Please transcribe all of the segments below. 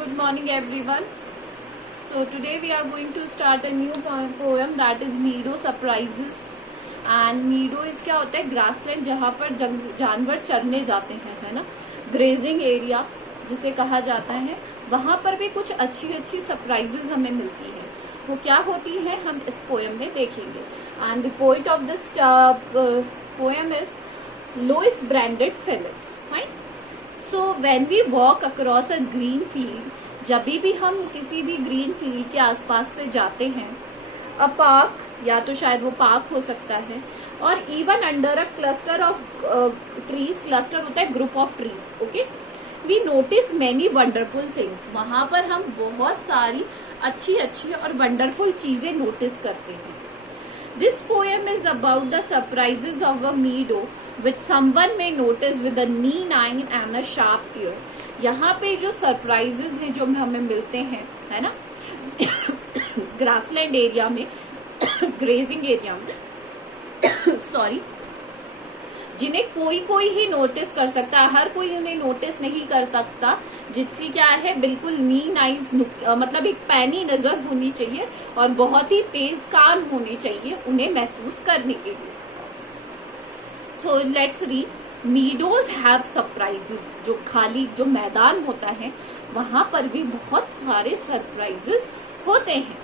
Good morning everyone. So today we are going to start a new poem that is Meadow Surprises. And meadow इस क्या होता है, grassland जहाँ पर जानवर चरने जाते हैं, है ना, ग्रेजिंग एरिया जिसे कहा जाता है, वहाँ पर भी कुछ अच्छी अच्छी सरप्राइजेज हमें मिलती है। वो क्या होती है हम इस पोएम में देखेंगे। And the poet of this poem is Lois Brandt Phillips. Fine. So when we walk across a green field, जब भी हम किसी भी ग्रीन फील्ड के आसपास से जाते हैं, अ पार्क, या तो शायद वो पार्क हो सकता है, और even under a cluster of trees, cluster होता है group of trees, okay, we notice many wonderful things. वहां पर हम बहुत सारी अच्छी अच्छी और वंडरफुल चीजें नोटिस करते हैं। This poem is about the surprises of a मीडो which someone may notice with a नीन आई एंड अ शार्प ईयर। यहाँ पे जो सरप्राइजेज हैं जो हमें मिलते हैं, है ना, ग्रासलैंड एरिया में, ग्रेजिंग एरिया में सॉरी, जिन्हें कोई कोई ही नोटिस कर सकता है, हर कोई उन्हें नोटिस नहीं कर सकता, जिसकी क्या है, बिल्कुल नीन आइज, मतलब एक पैनी नजर होनी चाहिए और बहुत ही तेज कान होने चाहिए उन्हें महसूस करने के लिए। So let's read. Meadows have surprises. जो खाली जो मैदान होता है वहां पर भी बहुत सारे सरप्राइजेस होते हैं।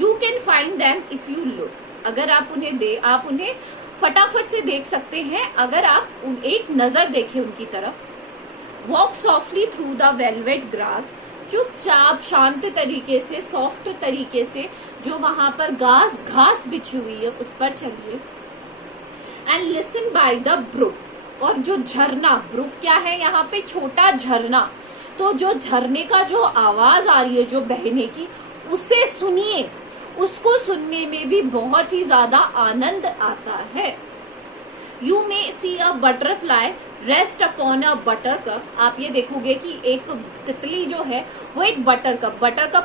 You can find them if you look. अगर आप उन्हें फटाफट से देख सकते हैं अगर आप एक नजर देखें उनकी तरफ। Walk softly through the velvet grass. चुपचाप शांत तरीके से, सॉफ्ट तरीके से जो वहां पर घास बिछी हुई है उस पर चलिए। And listen by the brook. और जो झरना, ब्रुक क्या है यहाँ पे, छोटा झरना, तो जो झरने का जो आवाज आ रही है जो बहने की, उसे सुनिए। उसको सुनने में भी बहुत ही ज्यादा आनंद आता है। You may see a butterfly rest upon a buttercup. आप ये देखोगे कि एक तितली जो है वो एक बटरकप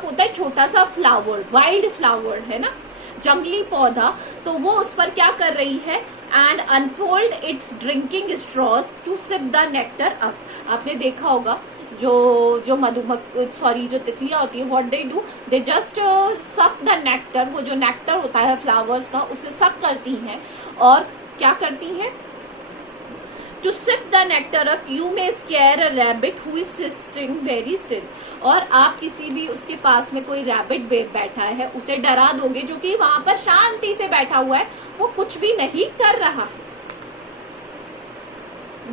होता है, छोटा सा फ्लावर, वाइल्ड फ्लावर, है ना, जंगली पौधा, तो वो उस पर क्या कर रही है, and unfold its drinking straws to sip the nectar up. आपने देखा होगा जो तितलियां होती है, what they do, they just suck the nectar. वो जो नेक्टर होता है फ्लावर्स का, उसे सक करती हैं और क्या करती हैं, to sip the nectar up you may scare a rabbit who is sitting very still. और आप किसी भी उसके पास में कोई रैबिट बैठा है उसे डरा दोगे, जो कि वहां पर शांति से बैठा हुआ है, वो कुछ भी नहीं कर रहा है।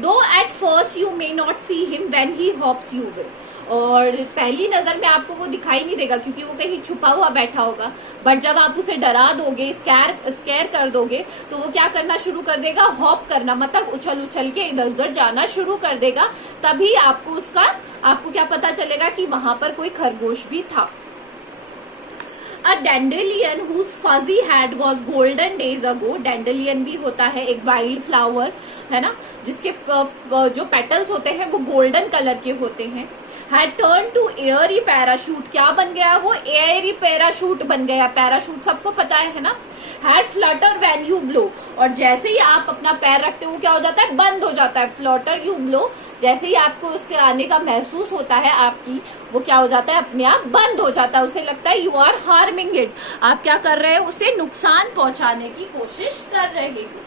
दो at first you may not see him when he hops you will. और पहली नजर में आपको वो दिखाई नहीं देगा क्योंकि वो कहीं छुपा हुआ बैठा होगा, बट जब आप उसे डरा दोगे, स्कैर कर दोगे, तो वो क्या करना शुरू कर देगा, हॉप करना, मतलब उछल उछल के इधर उधर जाना शुरू कर देगा। तभी आपको क्या पता चलेगा कि वहां पर कोई खरगोश भी था। A dandelion whose fuzzy head was golden days ago। dandelion भी होता है एक वाइल्ड फ्लावर, है ना, जिसके जो पेटल्स होते हैं वो गोल्डन कलर के होते हैं। had turned to airy parachute। क्या बन गया वो, एयरी पैराशूट बन गया। पैराशूट सबको पता है ना। had flutter when you blow। और जैसे ही आप अपना पैर रखते हो वो क्या हो जाता है, बंद हो जाता है। flutter you blow, जैसे ही आपको उसके आने का महसूस होता है आपकी, वो क्या हो जाता है, अपने आप बंद हो जाता है। उसे लगता है यू आर हार्मिंग इट, आप क्या कर रहे हो, उसे नुकसान पहुंचाने की कोशिश कर रहे हो।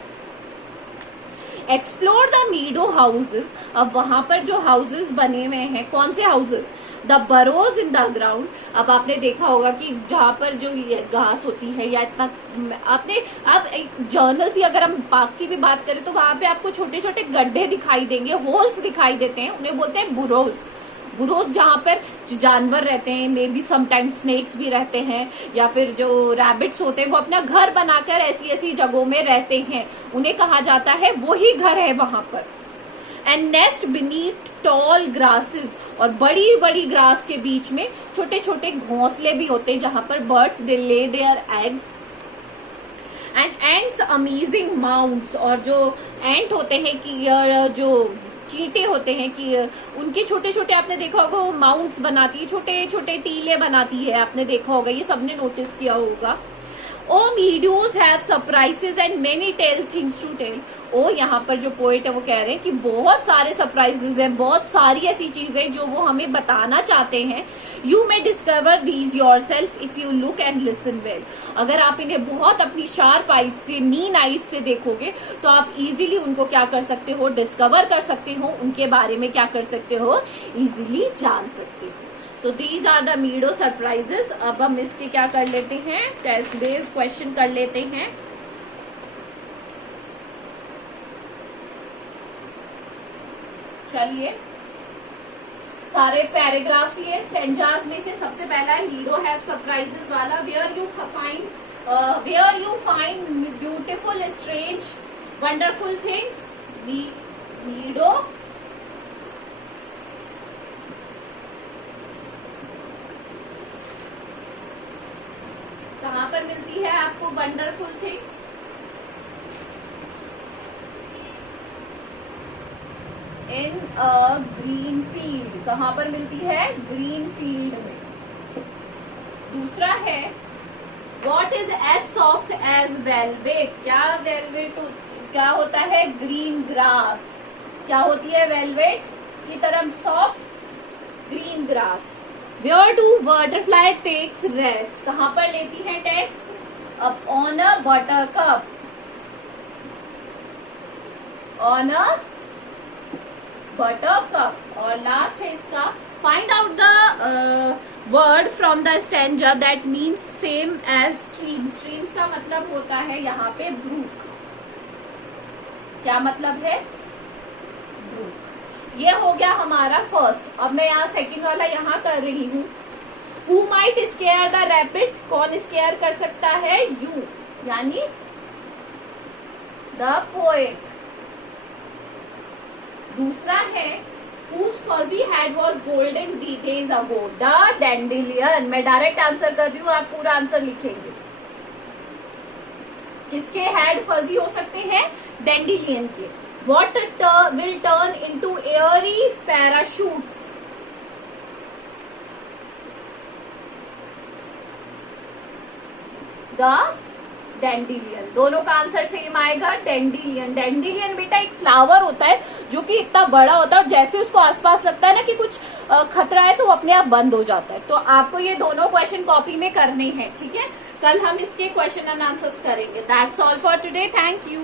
Explore the मीडो houses. अब वहां पर जो हाउसेस बने हुए हैं, कौन से houses, the burrows in the ground. अब आपने देखा होगा कि जहाँ पर जो घास होती है, या इतना आप एक जर्नल से अगर हम पार्क की भी बात करें तो वहां पे आपको छोटे छोटे गड्ढे दिखाई देंगे, होल्स दिखाई देते हैं, उन्हें बोलते हैं बुरोज। जहाँ पर जो जानवर रहते हैं, मे बी समटाइम्स स्नेक्स भी रहते हैं, या फिर जो रैबिट्स होते हैं, वो अपना घर बनाकर ऐसी ऐसी जगहों में रहते हैं, उन्हें कहा जाता है, वही घर है वहां पर। And nest beneath toll grasses. और बड़ी बड़ी ग्रास के बीच में छोटे छोटे घोंसले भी होते हैं जहां पर birds they lay their eggs. And ants amazing mounds. और जो एंट होते हैं कि जो चींटे होते हैं कि उनके छोटे छोटे, आपने देखा होगा वो माउंट्स बनाती है, छोटे छोटे टीले बनाती है, आपने देखा होगा, ये सबने नोटिस किया होगा। Oh meadows have surprises and many tale things to tell. Oh यहाँ पर जो पोएट है वो कह रहे हैं कि बहुत सारे सरप्राइजेस हैं, बहुत सारी ऐसी चीजें जो वो हमें बताना चाहते हैं। You may discover these your self if you look and listen well. अगर आप इन्हें बहुत अपनी शार्प आइज से, नीन आइज से देखोगे तो आप इजीली उनको क्या कर सकते हो, डिस्कवर कर सकते हो, उनके बारे में क्या कर सकते हो, इजीली जान सकते हो। So these are the meadow surprises. अब हम इसके क्या कर लेते हैं, टेस्ट बेस्ड क्वेश्चन कर लेते हैं। चलिए, सारे पैराग्राफ्स ये स्टेंजास में से सबसे पहला है मीडो हैव सरप्राइजेस वाला। Where you find beautiful strange wonderful things. Meadow कहां पर मिलती है आपको wonderful things? In a green field. कहां पर मिलती है? ग्रीन फील्ड में। दूसरा है what is as soft as velvet. क्या वेलवेट क्या होता है? Green grass. क्या होती है वेलवेट की तरह soft? Green grass. Where do butterfly takes rest. कहां पर लेती है takes? Up on a buttercup. On a buttercup. और लास्ट है इसका, find out the word from the stanza that means same as stream. Streams का मतलब होता है यहाँ पे ब्रूक। क्या मतलब है? ब्रूक। ये हो गया हमारा फर्स्ट। अब मैं यहाँ सेकंड वाला यहाँ कर रही हूँ। Who might square the rabbit. कौन स्केयर कर सकता है? यू, यानी द पोएट। दूसरा है whose fuzzy head was golden days ago। the dandelion। मैं डायरेक्ट आंसर कर रही हूँ, आप पूरा आंसर लिखेंगे। किसके हेड फजी हो सकते हैं? डेंडिलियन के। What will turn into airy parachutes। the dandelion. दोनों का आंसर सेम आएगा, डेंडिलियन। डेंडिलियन बेटा एक फ्लावर होता है जो कि इतना बड़ा होता है और जैसे उसको आसपास लगता है ना कि कुछ खतरा है तो वो अपने आप बंद हो जाता है। तो आपको ये दोनों क्वेश्चन कॉपी में करने हैं, ठीक है। कल हम इसके क्वेश्चन एंड आंसर्स करेंगे। That's all for today. Thank you.